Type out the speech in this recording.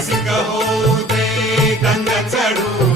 रसिक होते गंग चढू